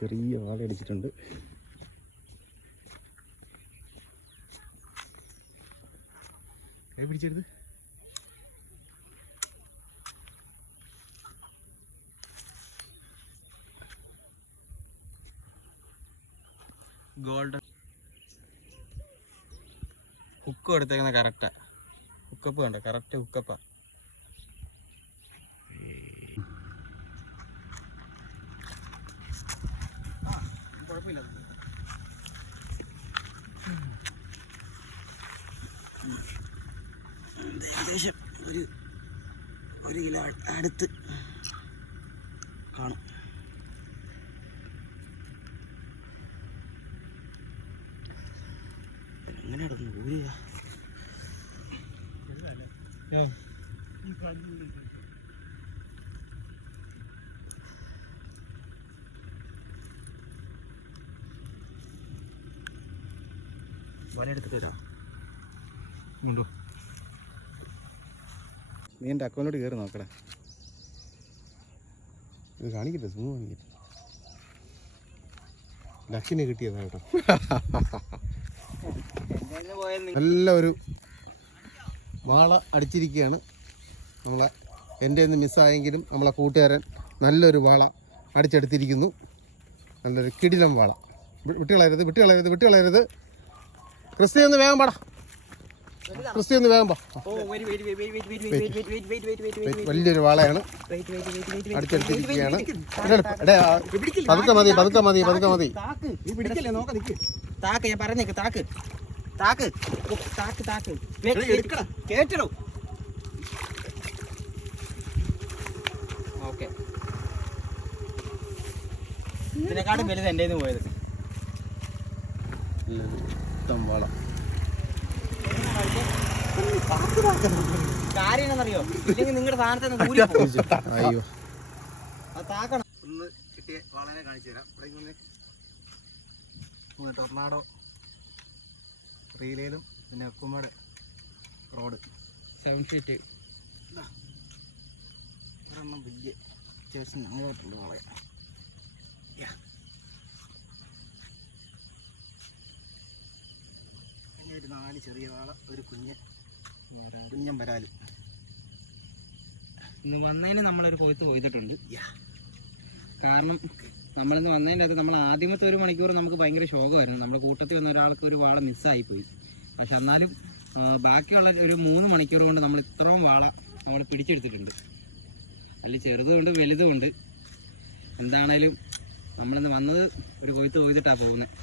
ചെറിയ വാള അടിച്ചിട്ടുണ്ട്. കൈ പിടിച്ചെടുത്ത്. ഗോൾഡൻ ഹുക്ക് എടുത്തേക്കുന്ന കറക്റ്റാ ഹുക്കപ്പ് കണ്ടോ? കറക്റ്റ് ഹുക്കപ്പാ ഏകദേശം ഒരു ഒരു കിലോ അടുത്ത് കാണും. എങ്ങനെ നടന്നു ഊരുക? വലയെടുത്തിട്ട് വരാം. ഉണ്ടോ? നീ എന്റെ അക്കൗണ്ടിലോട്ട് കയറി നോക്കടാ. ഇത് കാണിക്കട്ടെ സൂം കാണിക്കട്ടെ. ലക്കിനെ കിട്ടിയതാ കേട്ടോ. നല്ല ഒരു വാള അടിച്ചിരിക്കുകയാണ്. നമ്മളെ എന്റെ നിന്ന് മിസ്സായെങ്കിലും നമ്മളെ കൂട്ടുകാരൻ നല്ലൊരു വാള അടിച്ചെടുത്തിരിക്കുന്നു. നല്ലൊരു കിടിലം വാള. വിട്ടുകളരുത് വിട്ടുകളയരുത് വിട്ടുകളയരുത് വിട്ടുകളയരുത്. ക്രിസ്തി ഒന്ന് വേഗം പാടാ ക്രിസ്തി ഒന്ന് വേഗം പാടാ വലിയൊരു വാളയാണ് അടിച്ചെടുത്തിരിക്കുകയാണ് പതുക്കെ മതി പതുക്കെ മതി പതുക്കെ മതി താക്ക് ഞാൻ പറഞ്ഞേക്ക് താക്ക് താക്ക് താക്ക് താക്ക് കേട്ടടോ ഓക്കെ ഇതിനെക്കാട്ടും വലുത് എന്റെ പോയത് മൊത്തം വളം. കാര്യം എന്നറിയോ ഇല്ലെങ്കിൽ നിങ്ങളുടെ സ്ഥാനത്ത് അയ്യോ. താക്കണം. ഒന്ന് കിട്ടിയ വളരെ കാണിച്ചു തരാം. ഇവിടെ ടൊർണാഡോ റീലേലും പിന്നെ അക്കുമ്മയുടെ റോഡ് സെവൻ ഫീറ്റ് ഒരെണ്ണം വലിയ അത്യാവശ്യം ഞങ്ങളായിട്ടുണ്ട് നാളെ പിന്നെ ഒരു നാല് ചെറിയ വാള ഒരു കുഞ്ഞ് കുഞ്ഞൻ വരാൽ ഇന്ന് വന്നതിന് നമ്മളൊരു കൊയ്ത്ത് കൊയ്തിട്ടുണ്ട് കാരണം നമ്മളിന്ന് വന്നതിന്റെ അത് നമ്മൾ ആദ്യമത്തെ ഒരു മണിക്കൂർ നമുക്ക് ഭയങ്കര ശോകമായിരുന്നു. നമ്മുടെ കൂട്ടത്തിൽ വന്ന ഒരാൾക്ക് ഒരു വാള മിസ്സായി പോയി പക്ഷെ എന്നാലും ബാക്കിയുള്ള ഒരു മൂന്ന് മണിക്കൂർ കൊണ്ട് നമ്മൾ ഇത്രയും വാള നമ്മൾ പിടിച്ചെടുത്തിട്ടുണ്ട്. അതിൽ ചെറുതുമുണ്ട് വലുതുമുണ്ട്. എന്താണേലും നമ്മളിന്ന് വന്നത് ഒരു കൊയ്ത്ത് കൊയ്തിട്ടാണ് പോകുന്നത്